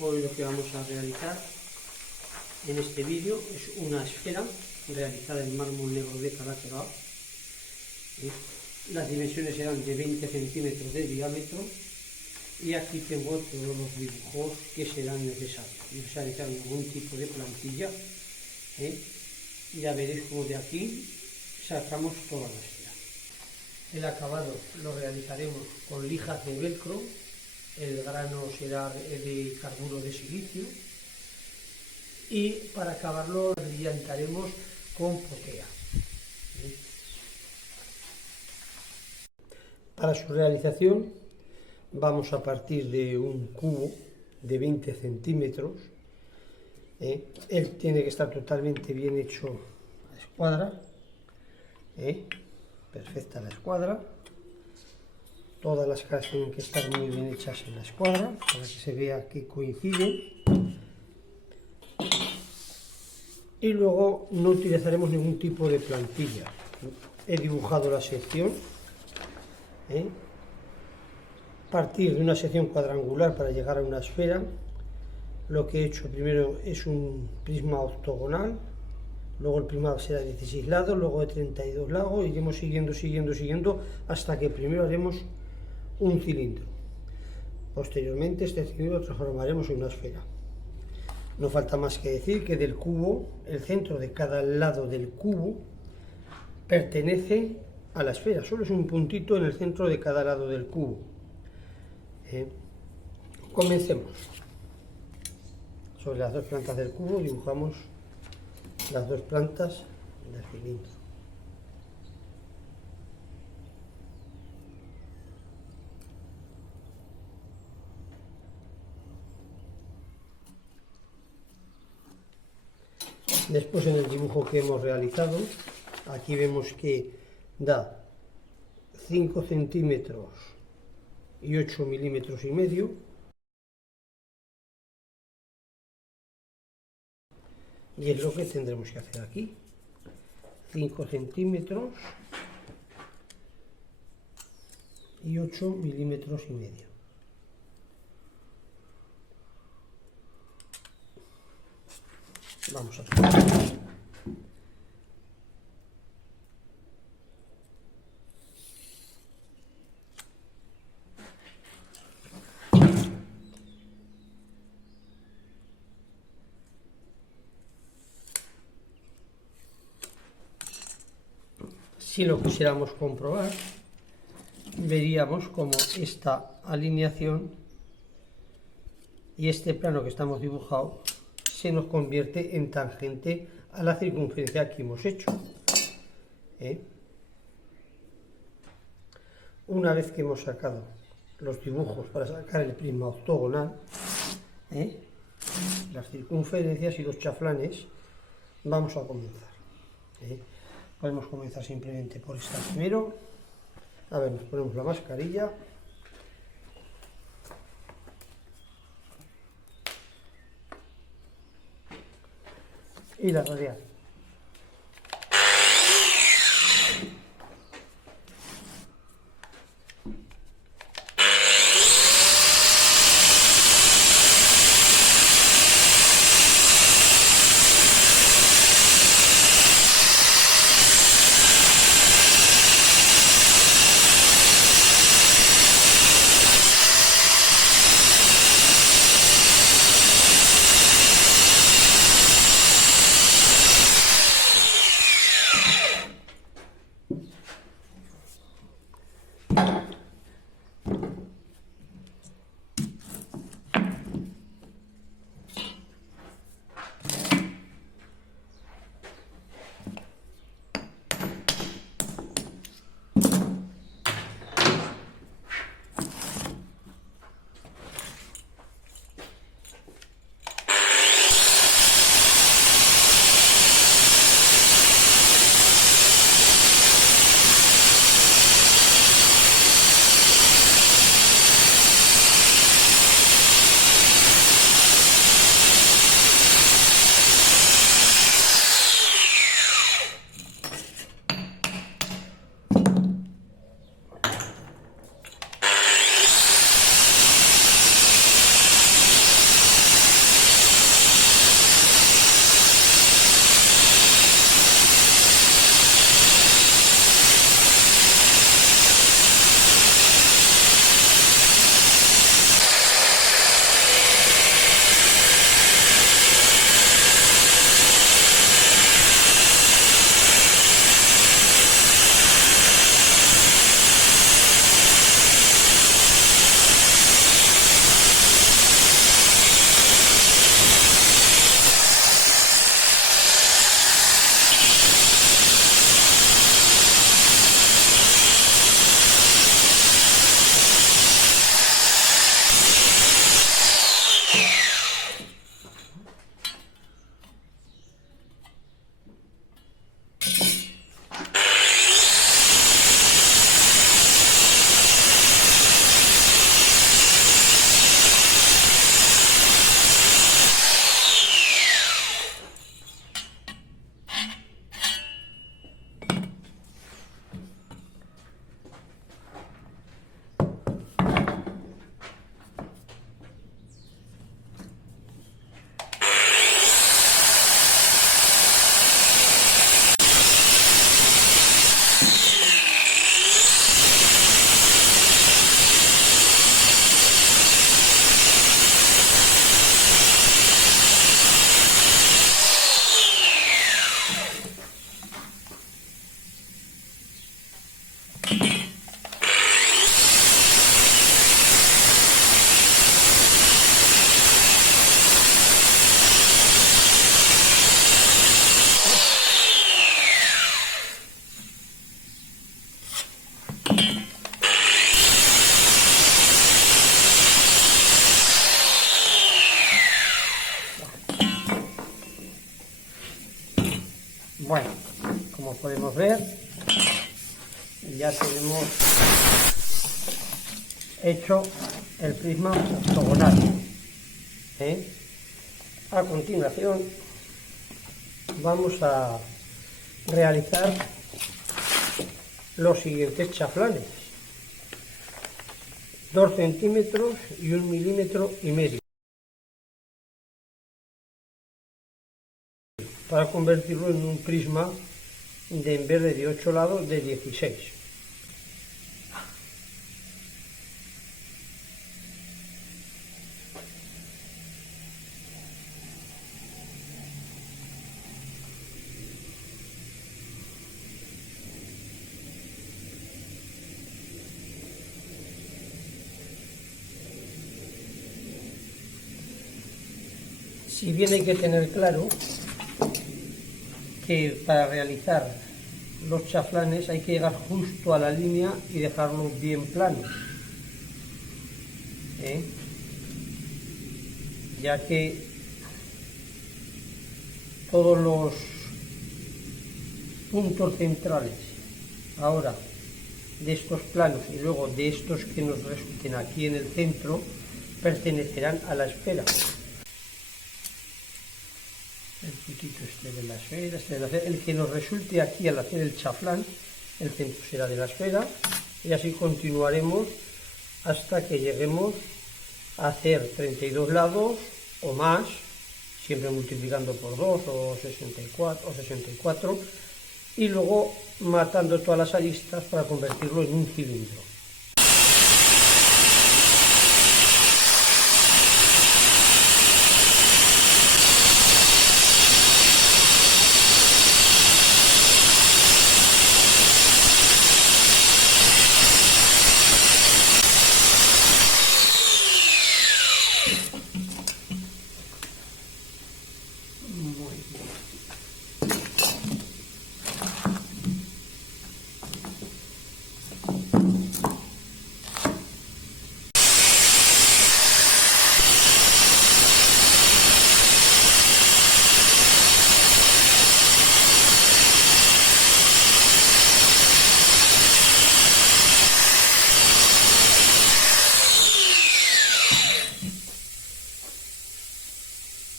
Hoy lo que vamos a realizar en este vídeo es una esfera realizada en mármol negro de Calatrava. Las dimensiones serán de 20 centímetros de diámetro y aquí tengo todos los dibujos que serán necesarios. Yo voy a realizar algún tipo de plantilla. Ya veréis como de aquí sacamos toda la esfera. El acabado lo realizaremos con lijas de velcro. El grano será de carburo de silicio y para acabarlo brillantaremos con potea. Para su realización vamos a partir de un cubo de 20 centímetros. Él tiene que estar totalmente bien hecho a escuadra, perfecta la escuadra. Todas las caras tienen que estar muy bien hechas en la escuadra para que se vea que coinciden. Y luego no utilizaremos ningún tipo de plantilla. He dibujado la sección. Partir de una sección cuadrangular para llegar a una esfera. Lo que he hecho primero es un prisma octogonal. Luego el prisma será de 16 lados, luego de 32 lados. Iremos siguiendo hasta que primero haremos un cilindro. Posteriormente este cilindro lo transformaremos en una esfera. No falta más que decir que del cubo, el centro de cada lado del cubo pertenece a la esfera, solo es un puntito en el centro de cada lado del cubo. Comencemos. Sobre las dos plantas del cubo dibujamos las dos plantas del cilindro. Después, en el dibujo que hemos realizado, aquí vemos que da 5 centímetros y 8 milímetros y medio. Y es lo que tendremos que hacer aquí. 5 centímetros y 8 milímetros y medio. Vamos a hacer. Si lo quisiéramos comprobar, veríamos como esta alineación y este plano que estamos dibujando se nos convierte en tangente a la circunferencia que hemos hecho. Una vez que hemos sacado los dibujos para sacar el prisma octogonal, las circunferencias y los chaflanes, vamos a comenzar. Podemos comenzar simplemente por esta primero. A ver, nos ponemos la mascarilla. Y la radial. Bueno, como podemos ver, ya tenemos hecho el prisma octogonal. A continuación vamos a realizar los siguientes chaflanes: 2 centímetros y 1,5 milímetros para convertirlo en un prisma en vez de 8 lados, de 16. Si bien hay que tener claro que para realizar los chaflanes hay que llegar justo a la línea y dejarlos bien planos, ya que todos los puntos centrales ahora de estos planos y luego de estos que nos resulten aquí en el centro pertenecerán a la esfera. El puntito de la esfera, el que nos resulte aquí al hacer el chaflán, el centro será de la esfera, y así continuaremos hasta que lleguemos a hacer 32 lados o más, siempre multiplicando por 2 o 64, y luego matando todas las aristas para convertirlo en un cilindro.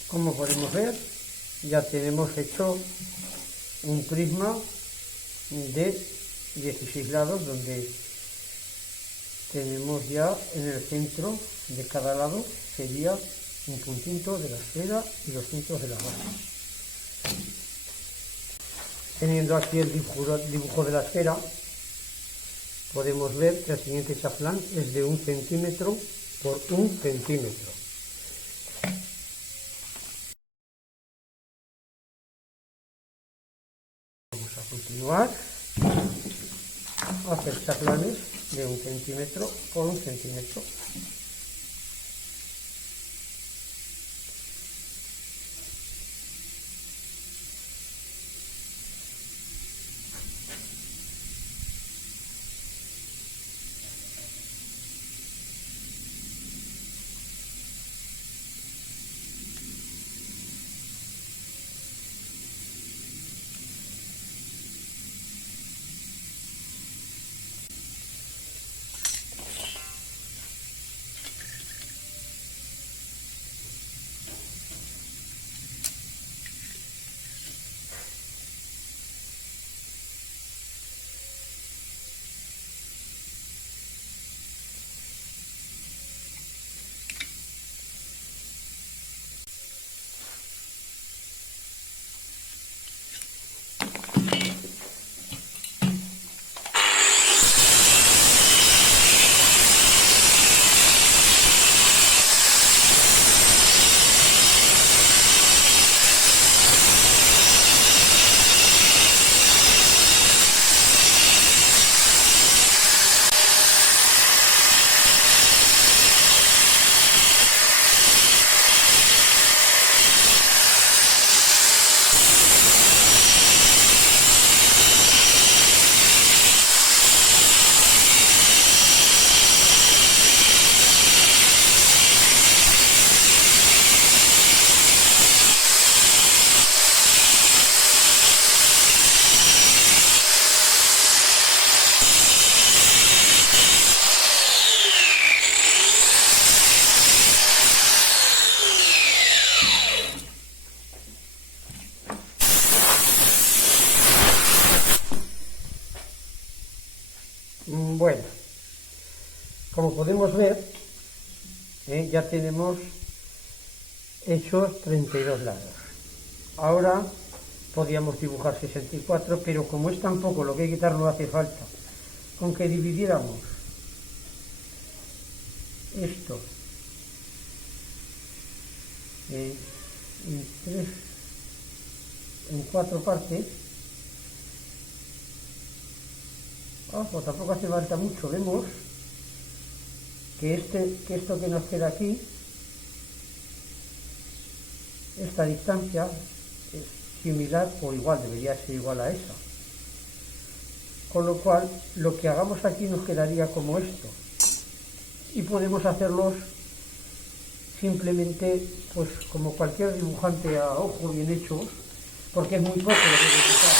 Como podemos ver, ya tenemos hecho un prisma de 16 lados, donde tenemos ya en el centro de cada lado sería un puntito de la esfera y los centros de la base. Teniendo aquí el dibujo de la esfera, podemos ver que el siguiente chaflán es de 1 centímetro por 1 centímetro. Vamos a continuar a hacer chaflanes de 1 centímetro por 1 centímetro. Bueno, como podemos ver, ya tenemos hechos 32 lados. Ahora podríamos dibujar 64, pero como es tan poco lo que hay que quitar, no hace falta. Con que dividiéramos esto en 4 partes, pues tampoco hace falta mucho. Vemos que esto que nos queda aquí, esta distancia es similar o igual, debería ser igual a esa. Con lo cual, lo que hagamos aquí nos quedaría como esto. Y podemos hacerlos simplemente, pues como cualquier dibujante a ojo bien hecho, porque es muy poco lo que hay que quitar.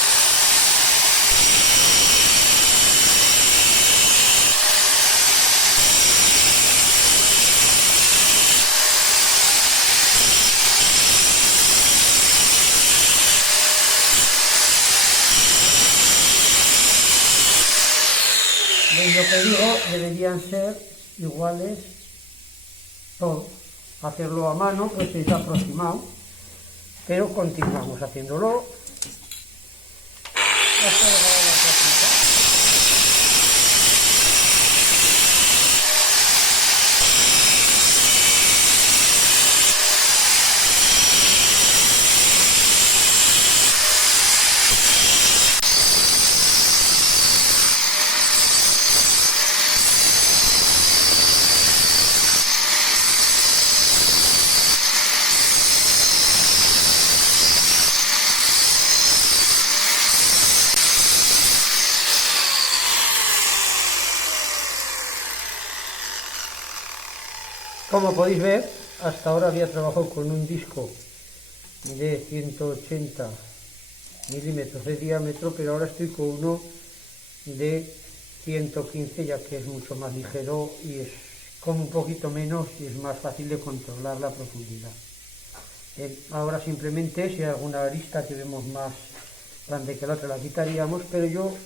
Lo que digo, deberían ser iguales todos. Hacerlo a mano pues es aproximado, pero continuamos haciéndolo hasta llegar a la práctica. Como podéis ver, hasta ahora había trabajado con un disco de 180 milímetros de diámetro, pero ahora estoy con uno de 115, ya que es mucho más ligero y es como un poquito menos y es más fácil de controlar la profundidad. Ahora simplemente, si hay alguna arista que vemos más grande que la otra, la quitaríamos, pero yo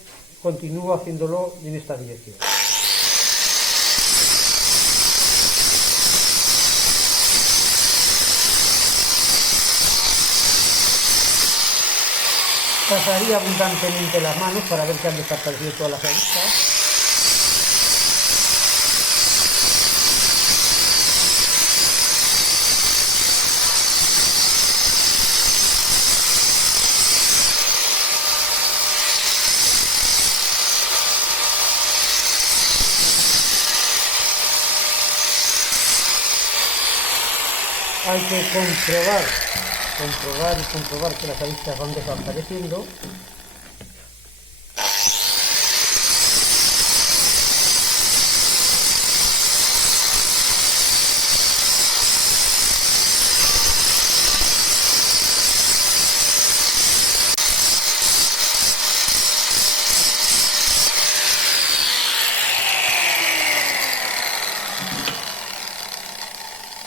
continúo haciéndolo en esta dirección. Pasaría abundantemente las manos para ver que han desaparecido todas las aristas. Hay que comprobar que las aristas van desapareciendo.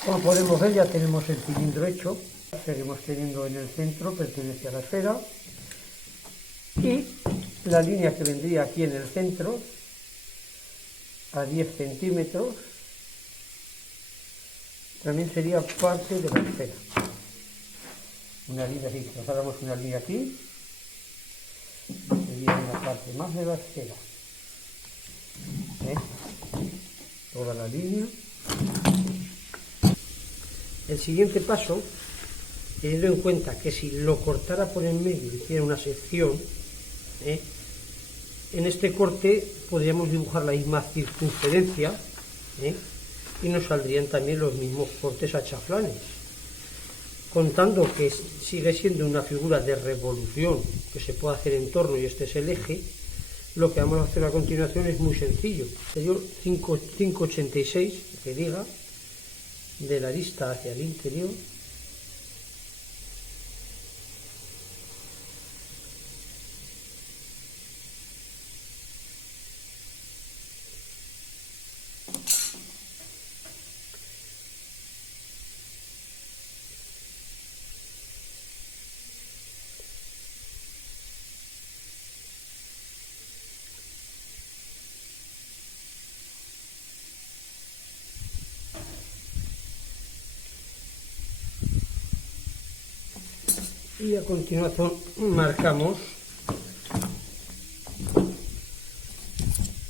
Como podemos ver, ya tenemos el cilindro hecho. Seguimos teniendo en el centro, pertenece a la esfera, y la línea que vendría aquí en el centro, a 10 centímetros, también sería parte de la esfera. Una línea así, trazáramos una línea aquí, sería una parte más de la esfera. Toda la línea. El siguiente paso, teniendo en cuenta que si lo cortara por el medio y hiciera una sección, en este corte podríamos dibujar la misma circunferencia y nos saldrían también los mismos cortes a chaflanes, contando que sigue siendo una figura de revolución que se puede hacer en torno y este es el eje. Lo que vamos a hacer a continuación es muy sencillo, sería 5,86 que diga de la arista hacia el interior, y a continuación marcamos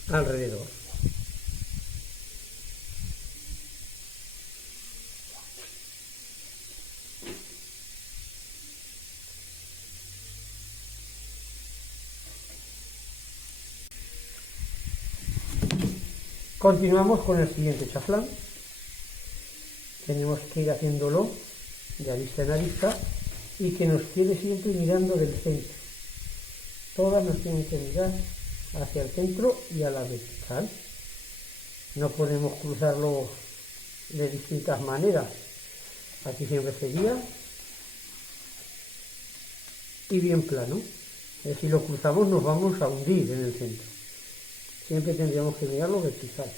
alrededor. Continuamos con el siguiente chaflán. Tenemos que ir haciéndolo de arista en arista y que nos quede siempre mirando del centro. Todas nos tienen que mirar hacia el centro y a la vertical. No podemos cruzarlo de distintas maneras. Aquí siempre sería y bien plano. Si lo cruzamos nos vamos a hundir en el centro. Siempre tendríamos que mirarlo vertical.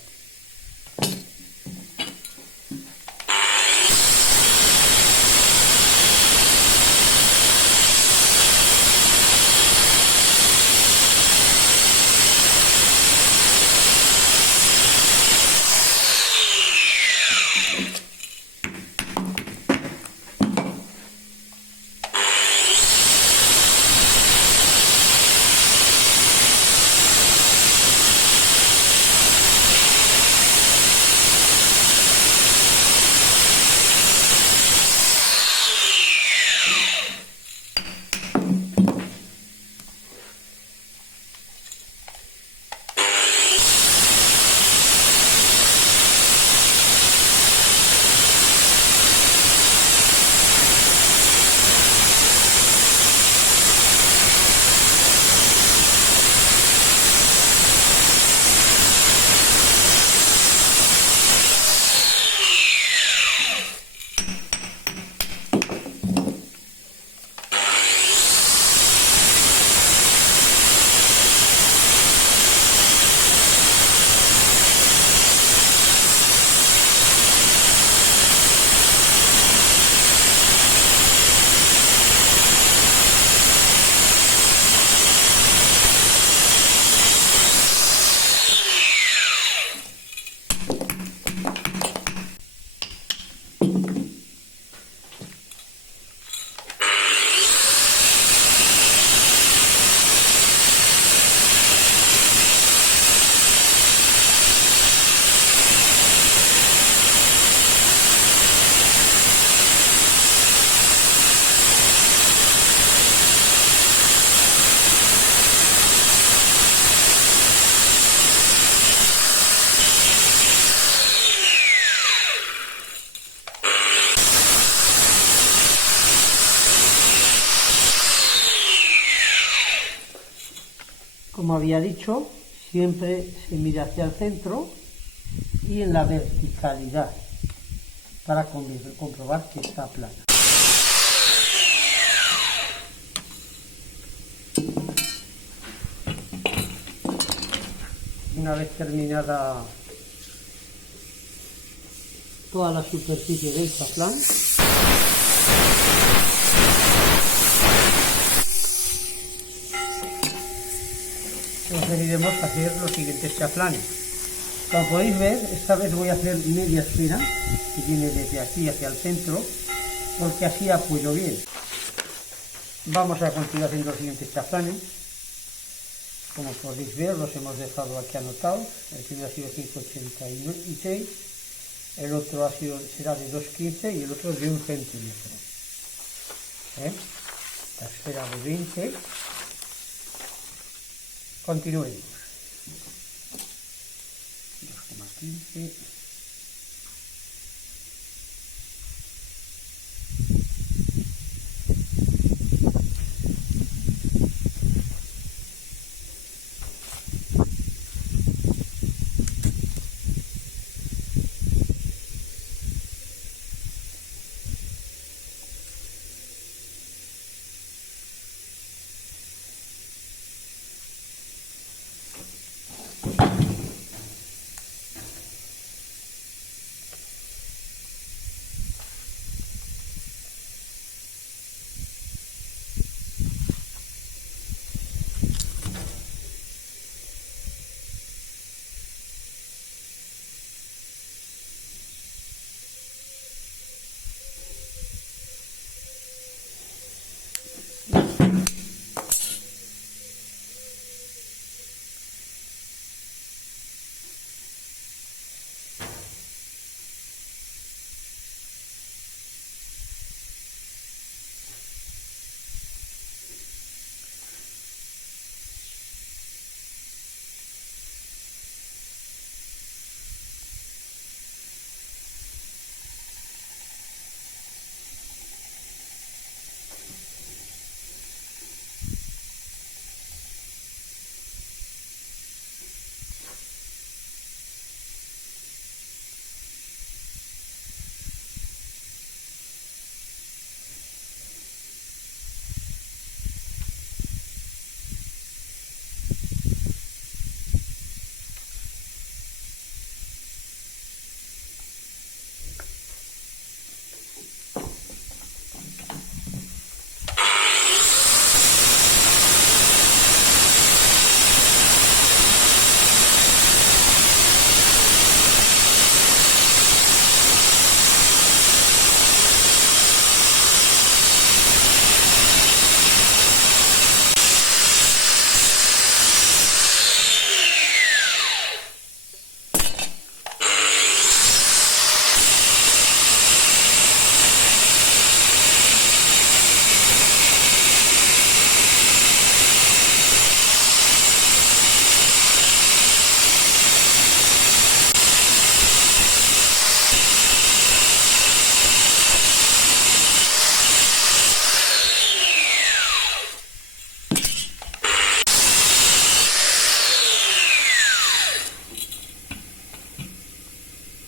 Como había dicho, siempre se mira hacia el centro y en la verticalidad para comprobar que está plana. Una vez terminada toda la superficie del chaflán, procederemos a hacer los siguientes chaflanes. Como podéis ver, esta vez voy a hacer media esfera que viene desde aquí hacia el centro, porque así apoyo bien. Vamos a continuar haciendo los siguientes chaflanes. Como podéis ver, los hemos dejado aquí anotados. El primero ha sido 5,86, el otro será de 2,15 y el otro de 1 centímetro. La esfera de 20. Continuemos. 2,15.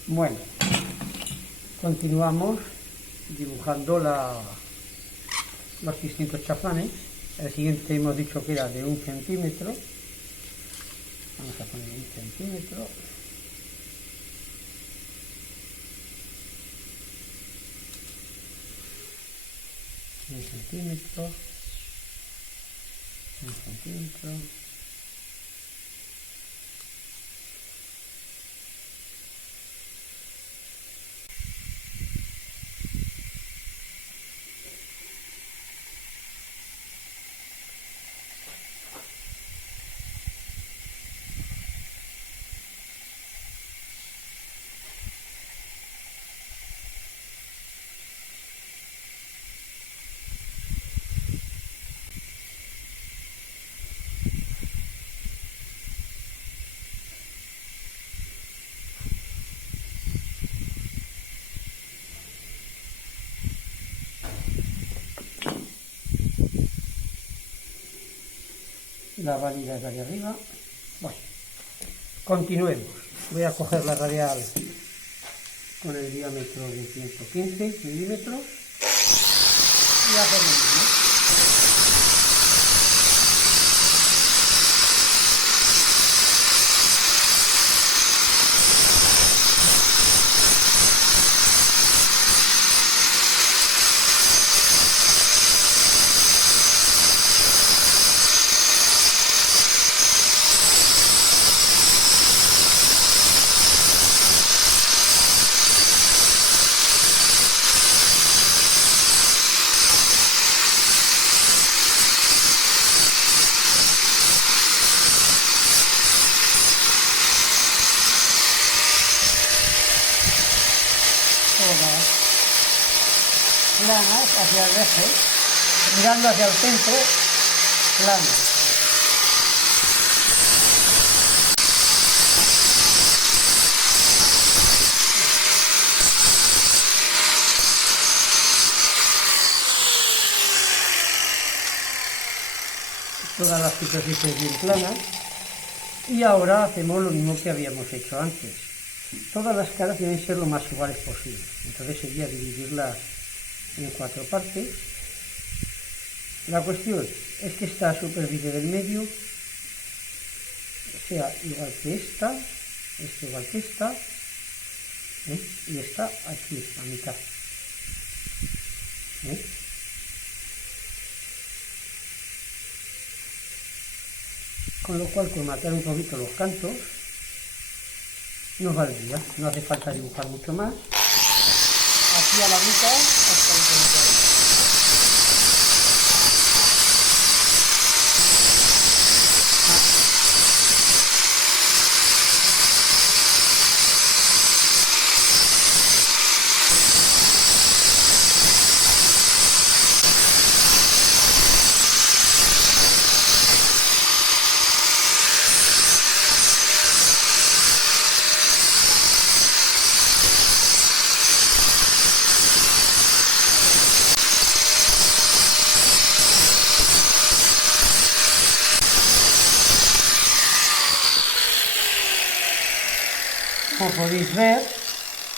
Bueno, continuamos dibujando los distintos chaflanes. El siguiente hemos dicho que era de 1 centímetro. Vamos a poner 1 centímetro. Un centímetro. Un centímetro. La válida de arriba. Bueno, continuemos. Voy a coger la radial con el diámetro de 115 milímetros y hacer lo mismo. Planas hacia el eje, mirando hacia el centro, planas. Todas las superficies bien planas. Y ahora hacemos lo mismo que habíamos hecho antes. Todas las caras deben ser lo más iguales posible. Entonces sería dividirlas en 4 partes. La cuestión es que esta superficie del medio sea igual que esta igual que esta, y esta aquí a mitad. Con lo cual, con marcar un poquito los cantos nos valdría, no hace falta dibujar mucho más. Aquí a la mitad hasta el centro. Como podéis ver,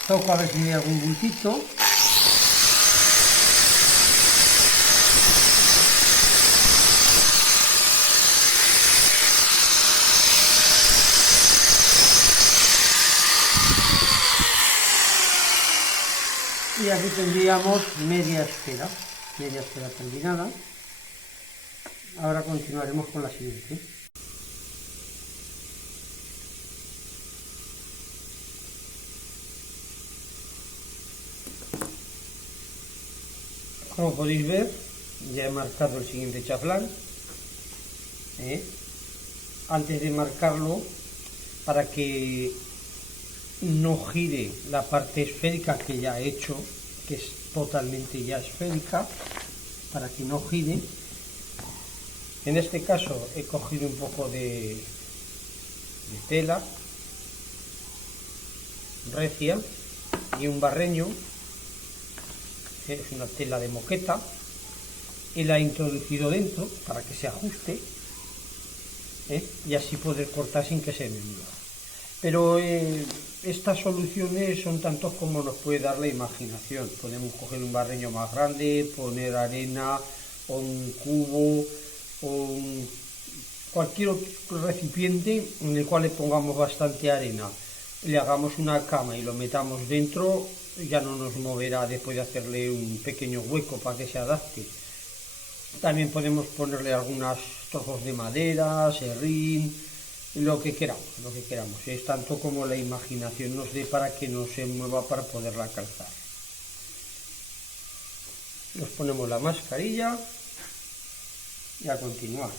toco a ver si hay algún bultito. Y aquí tendríamos media esfera terminada. Ahora continuaremos con la siguiente. Como podéis ver, ya he marcado el siguiente chaflán. Antes de marcarlo, para que no gire la parte esférica que ya he hecho, que es totalmente ya esférica, para que no gire, en este caso he cogido un poco de tela recia y un barreño, que es una tela de moqueta, y la he introducido dentro para que se ajuste, y así poder cortar sin que se me mueva. Pero estas soluciones son tantos como nos puede dar la imaginación. Podemos coger un barreño más grande, poner arena o un cubo o cualquier otro recipiente en el cual le pongamos bastante arena, le hagamos una cama y lo metamos dentro, ya no nos moverá después de hacerle un pequeño hueco para que se adapte. También podemos ponerle algunos trozos de madera, serrín, lo que queramos. Es tanto como la imaginación nos dé para que no se mueva para poderla calzar. Nos ponemos la mascarilla y a continuar.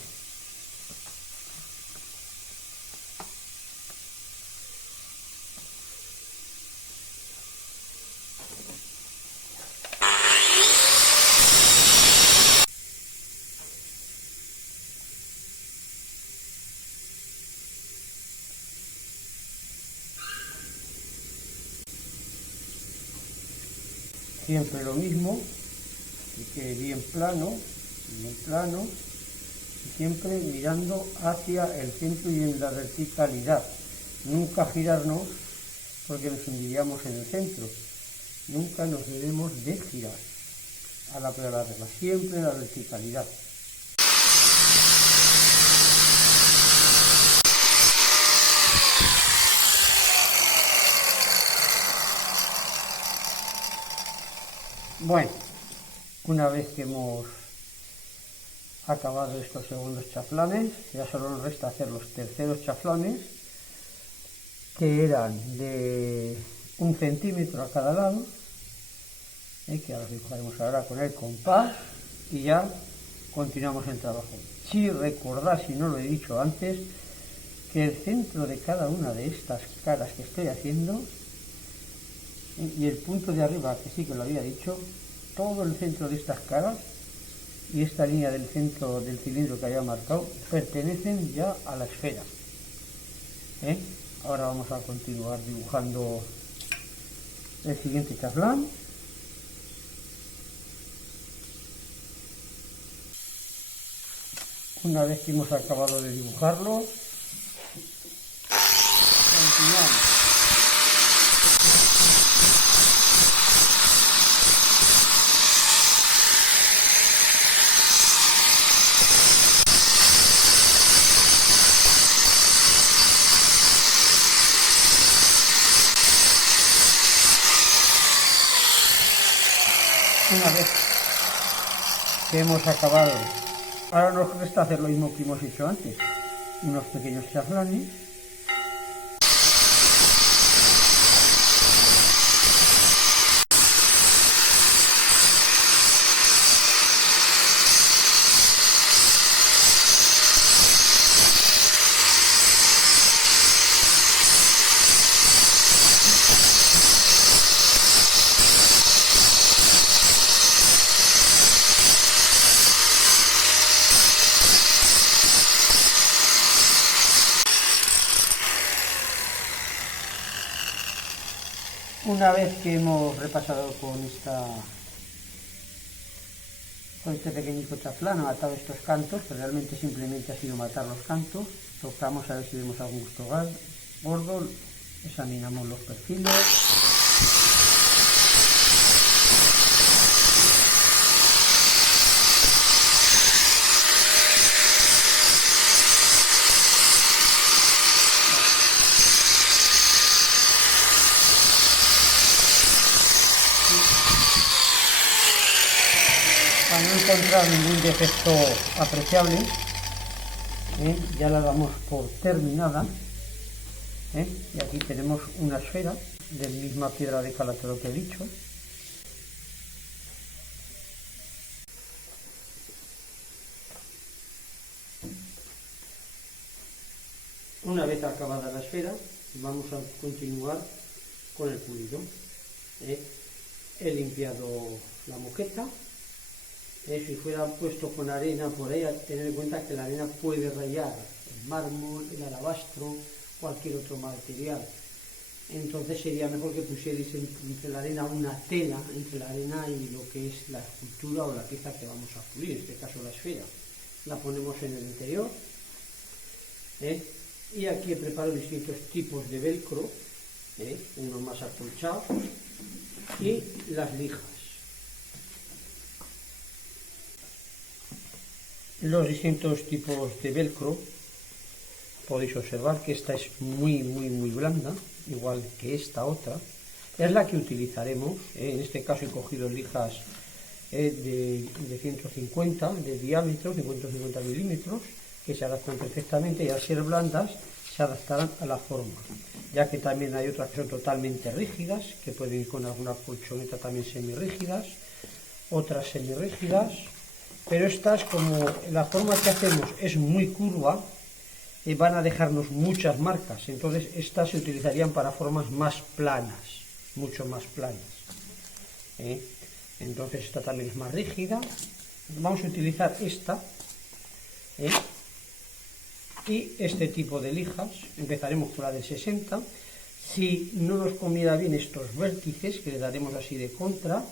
Siempre lo mismo, que quede bien plano, y siempre mirando hacia el centro y en la verticalidad. Nunca girarnos porque nos hundiríamos en el centro. Nunca nos debemos de girar a la prueba de regla, siempre en la verticalidad. Bueno, una vez que hemos acabado estos segundos chaflanes, ya solo nos resta hacer los terceros chaflanes, que eran de 1 centímetro a cada lado, que ahora dibujaremos ahora con el compás, y ya continuamos el trabajo. Si recordad, si no lo he dicho antes, que el centro de cada una de estas caras que estoy haciendo, y el punto de arriba, que sí que lo había dicho, todo el centro de estas caras y esta línea del centro del cilindro que había marcado pertenecen ya a la esfera. Ahora vamos a continuar dibujando el siguiente chaflán. Una vez que hemos acabado de dibujarlo, continuamos. Una vez que hemos acabado, ahora nos resta hacer lo mismo que hemos hecho antes, unos pequeños chaflanes. Una vez que hemos repasado con este pequeñito chaflán, atado estos cantos, que realmente simplemente ha sido matar los cantos, tocamos a ver si vemos algún gusto gordo, examinamos los perfiles. Para no encontrar ningún defecto apreciable, ya la damos por terminada, y aquí tenemos una esfera de misma piedra de calatero que he dicho. Una vez acabada la esfera, vamos a continuar con el pulido. He limpiado la moqueta. Si fuera puesto con arena por ahí, tener en cuenta que la arena puede rayar el mármol, el alabastro, cualquier otro material. Entonces sería mejor que pusierais entre la arena una tela, entre la arena y lo que es la escultura o la pieza que vamos a pulir, en este caso la esfera. La ponemos en el interior. Y aquí he preparado distintos tipos de velcro, uno más acolchado, y las lijas. Los distintos tipos de velcro, podéis observar que esta es muy blanda, igual que esta otra. Es la que utilizaremos. En este caso he cogido lijas de 150 de diámetro, 50 milímetros, que se adaptan perfectamente, y al ser blandas se adaptarán a la forma, ya que también hay otras que son totalmente rígidas, que pueden ir con alguna colchoneta también semirrígidas, otras semirrígidas, pero estas, como la forma que hacemos es muy curva, van a dejarnos muchas marcas. Entonces estas se utilizarían para formas más planas, mucho más planas. Entonces esta también es más rígida. Vamos a utilizar esta y este tipo de lijas. Empezaremos con la de 60. Si no nos comiera bien estos vértices, que le daremos así de contra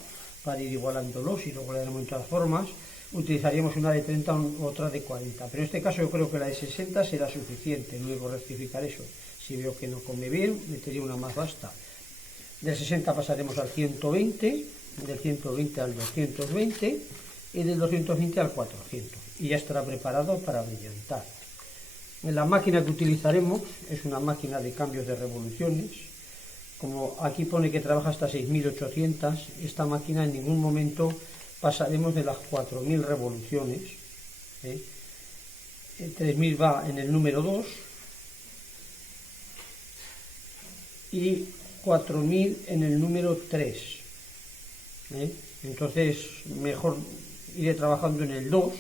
para ir igualándolos, y luego le daremos en todas formas, utilizaríamos una de 30 o otra de 40, pero en este caso yo creo que la de 60 será suficiente. Luego rectificar eso. Si veo que no come bien, metería una más vasta. Del 60 pasaremos al 120, del 120 al 220 y del 220 al 400, y ya estará preparado para brillantar. La máquina que utilizaremos es una máquina de cambios de revoluciones. Como aquí pone que trabaja hasta 6800, esta máquina en ningún momento pasaremos de las 4000 revoluciones. 3000 va en el número 2 y 4000 en el número 3. Entonces mejor iré trabajando en el 2,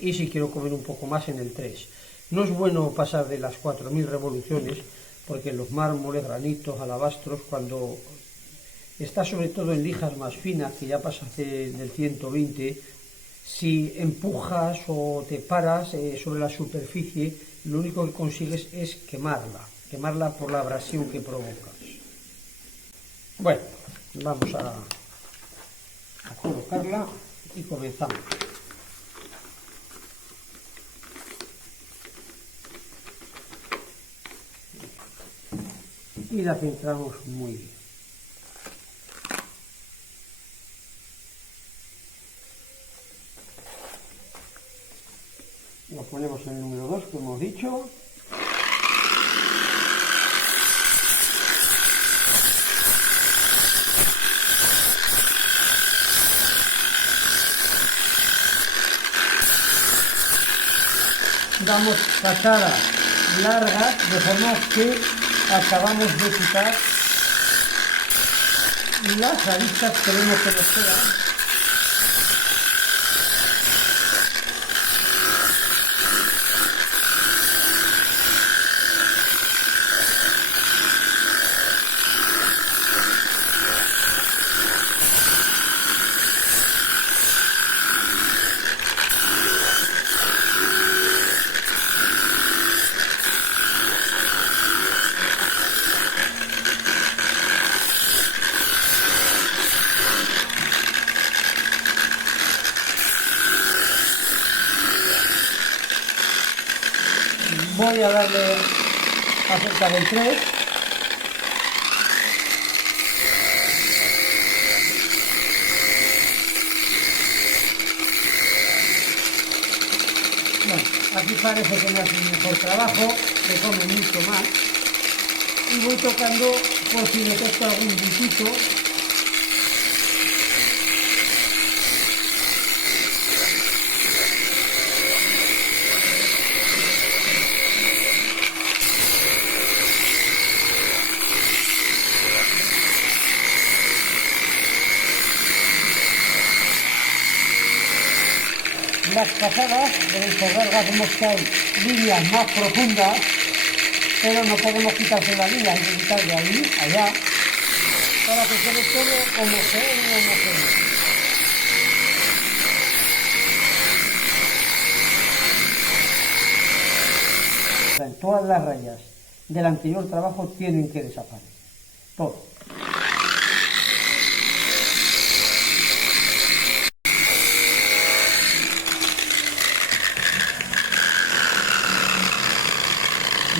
y si quiero comer un poco más, en el 3. No es bueno pasar de las 4000 revoluciones, porque los mármoles, granitos, alabastros, cuando está sobre todo en lijas más finas, que ya pasas del 120, si empujas o te paras sobre la superficie, lo único que consigues es quemarla por la abrasión que provocas. Bueno, vamos a colocarla y comenzamos. Y la centramos muy bien. Lo ponemos en el número 2, que hemos dicho. Damos pasadas largas, de forma que acabamos de quitar las aristas que vemos que nos quedan. Voy a darle acerca del 3. Bueno, aquí parece que me hace un mejor trabajo, se come mucho más. Y voy tocando por si detecto algún bichito. Las pasadas deben ser largas, vemos que hay líneas más profundas, pero no podemos quitarse la línea, hay que quitar de ahí a allá para que quede todo homogéneo. Todas las rayas del anterior trabajo tienen que desaparecer, todo.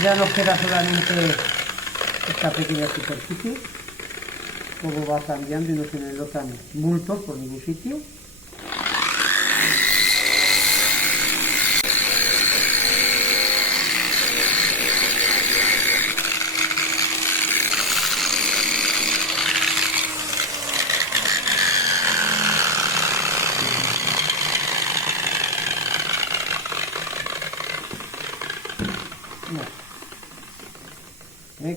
Ya nos queda solamente esta pequeña superficie. Todo va cambiando y no se le notan bultos por ningún sitio.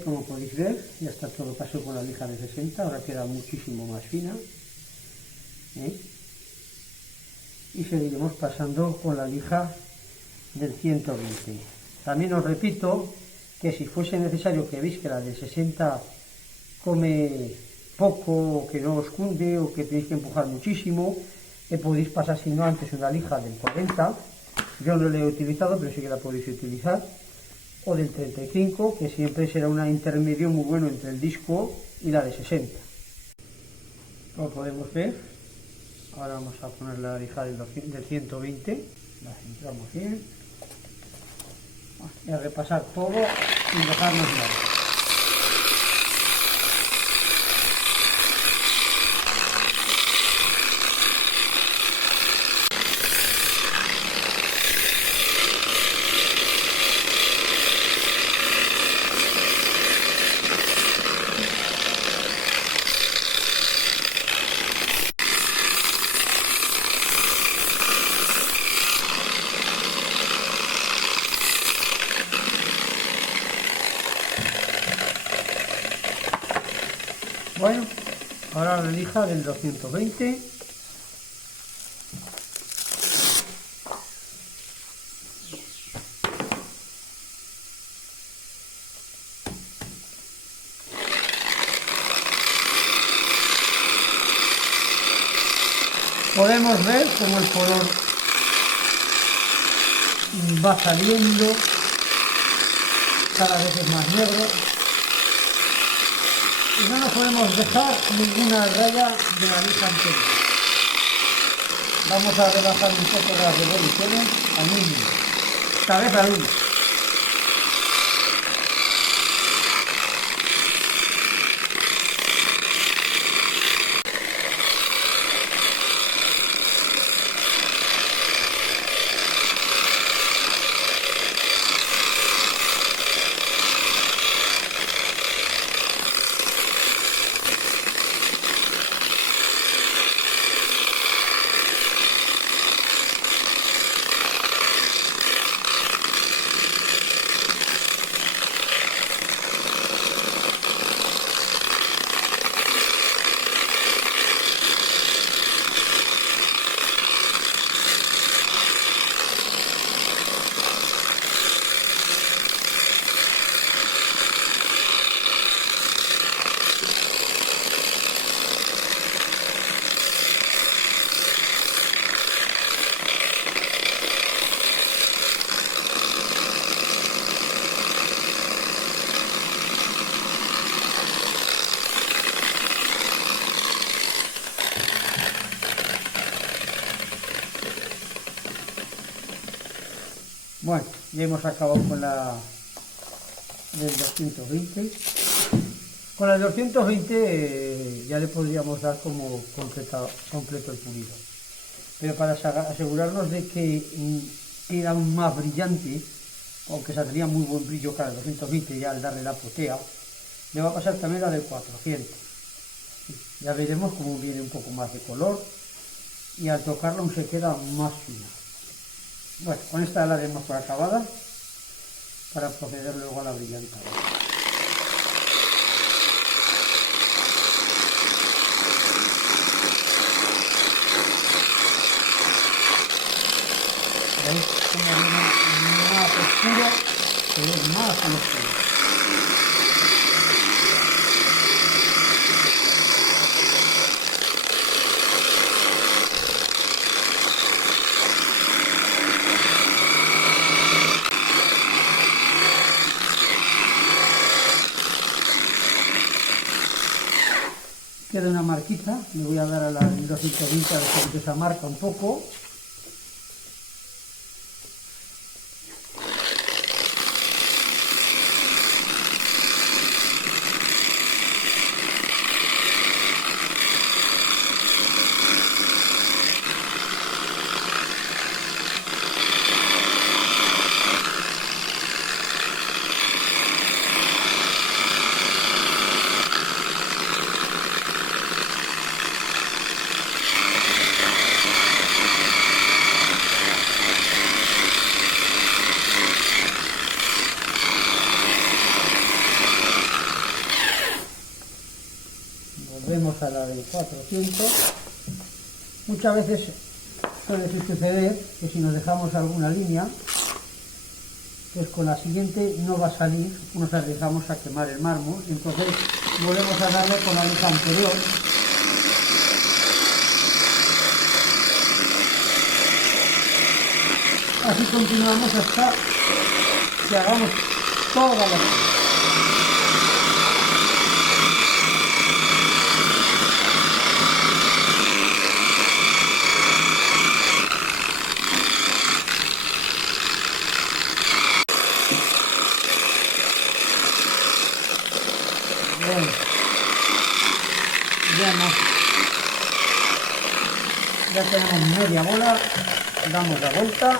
Como podéis ver, ya está todo pasó con la lija de 60, ahora queda muchísimo más fina. Y seguiremos pasando con la lija del 120. También os repito que si fuese necesario, que veis que la de 60 come poco, o que no os cunde, o que tenéis que empujar muchísimo, podéis pasar, si no antes, una lija del 40. Yo no la he utilizado, pero sí que la podéis utilizar. O del 35, que siempre será un intermedio muy bueno entre el disco y la de 60. Como podemos ver, ahora vamos a poner la lija del 120, la centramos bien, y a repasar todo sin dejarnos nada. Bueno, ahora la lija del 220. Podemos ver cómo el color va saliendo, cada vez es más negro. Y no nos podemos dejar ninguna raya de la lija anterior. Vamos a rebajar un poco las revoluciones al mínimo, esta vez al 1. Bueno, ya hemos acabado con la del 220. Con la del 220 ya le podríamos dar como completo el pulido. Pero para asegurarnos de que queda aún más brillante, aunque saldría muy buen brillo cada 220 ya al darle la potea, le va a pasar también la del 400. Ya veremos cómo viene un poco más de color y al tocarlo aún se queda más fina. Bueno, con esta la demos por acabada para proceder luego a la brillantada. ¿Veis cómo viene más oscuro? Se ve más oscuro. Queda una marquita, le voy a dar a la 220 a ver si esa marca un poco. a la del 400. Muchas veces suele suceder que si nos dejamos alguna línea, pues con la siguiente no va a salir, nos arriesgamos a quemar el mármol, entonces volvemos a darle con la lija anterior. Así continuamos hasta que hagamos toda la línea. Bueno, ya tenemos media bola, damos la vuelta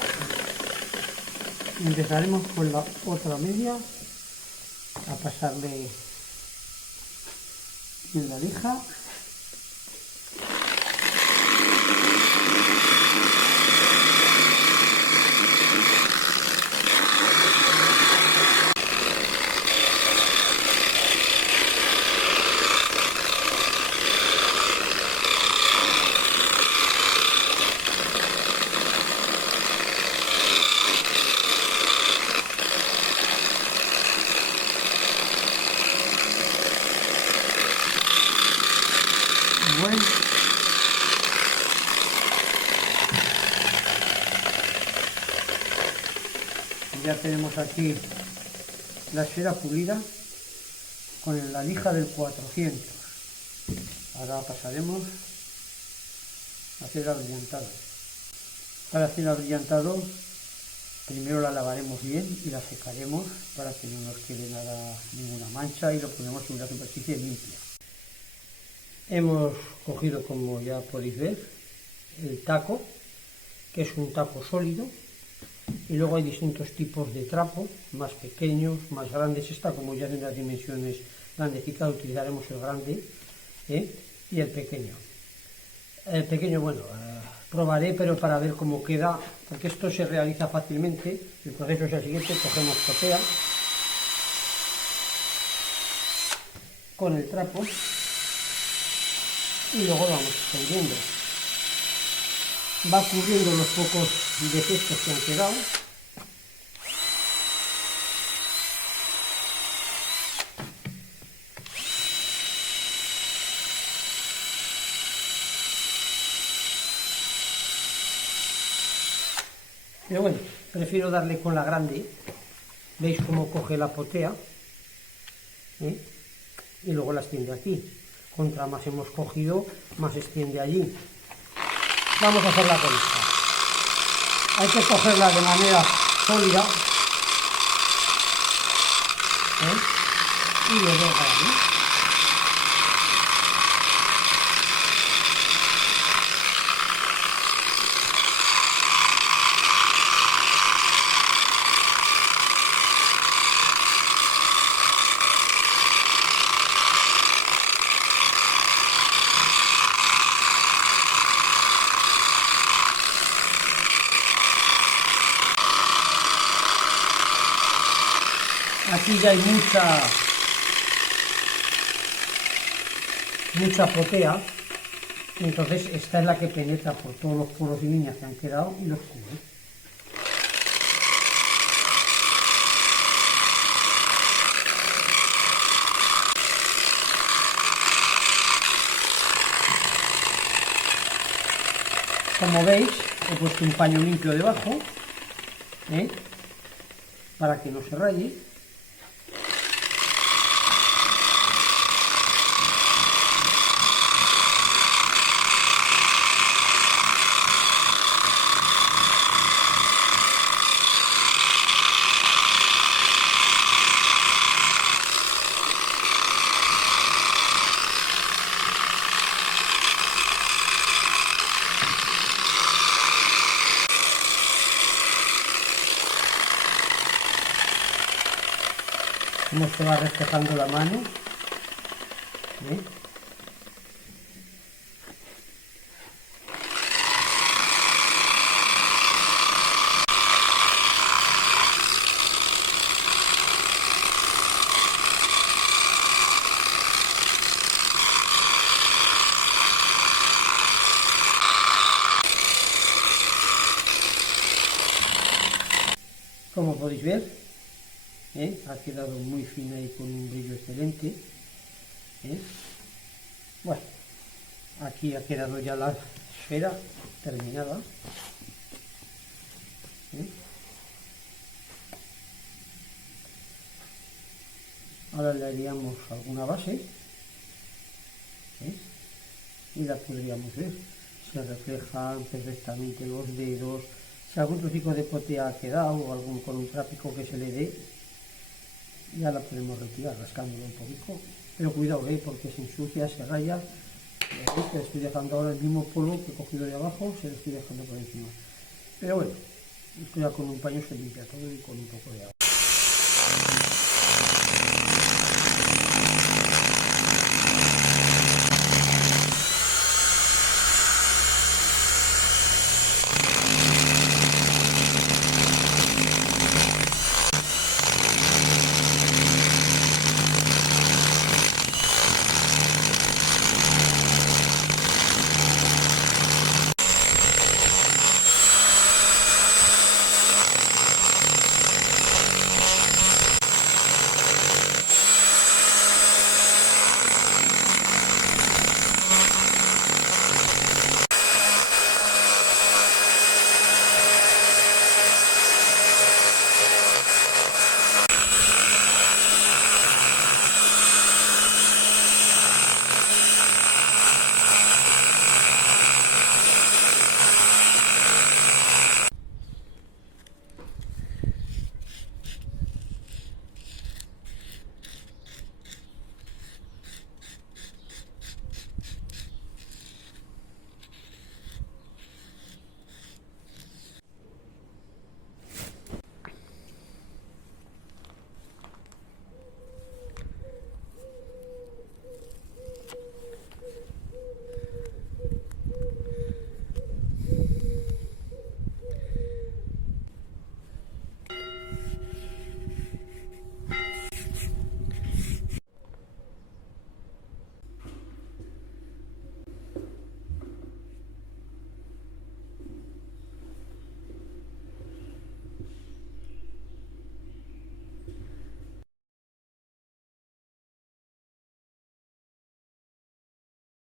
y empezaremos con la otra media a pasarle en la lija. Bueno, ya tenemos aquí la esfera pulida con la lija del 400. Ahora pasaremos a hacer abrillantado. Para hacer abrillantado, primero la lavaremos bien y la secaremos para que no nos quede nada, ninguna mancha, y lo ponemos en una superficie limpia. Hemos cogido, como ya podéis ver, el taco, que es un taco sólido, y luego hay distintos tipos de trapo, más pequeños, más grandes. Esta, como ya tiene las dimensiones grandecitas, utilizaremos el grande y el pequeño. El pequeño, bueno, probaré, pero para ver cómo queda, porque esto se realiza fácilmente. El proceso es el siguiente: cogemos potea con el trapo y luego lo vamos extendiendo. Va cubriendo los pocos defectos que han quedado. Pero bueno, prefiero darle con la grande. Veis cómo coge la potea, y luego la extiende aquí. Contra más hemos cogido, más extiende allí. Vamos a hacerla con esta. Hay que cogerla de manera sólida, y luego agarrar. Aquí ya hay mucha potea, entonces esta es la que penetra por todos los poros y líneas que han quedado y los cubre. Como veis, he puesto un paño limpio debajo, para que no se raye. Cómo se va reflejando la mano. Como podéis ver, ha quedado muy fina y con un brillo excelente. Bueno, aquí ha quedado ya la esfera terminada. Ahora le haríamos alguna base y la podríamos ver. Se reflejan perfectamente los dedos. Si algún trocito de pote ha quedado o algún con un trápico que se le dé, ya la podemos retirar rascándolo un poquito. Pero cuidado, porque se ensucia, se raya. ¿Veis que le estoy dejando ahora el mismo polvo que he cogido de abajo? Se lo estoy dejando por encima. Pero bueno, esto ya con un paño se limpia todo y con un poco de agua.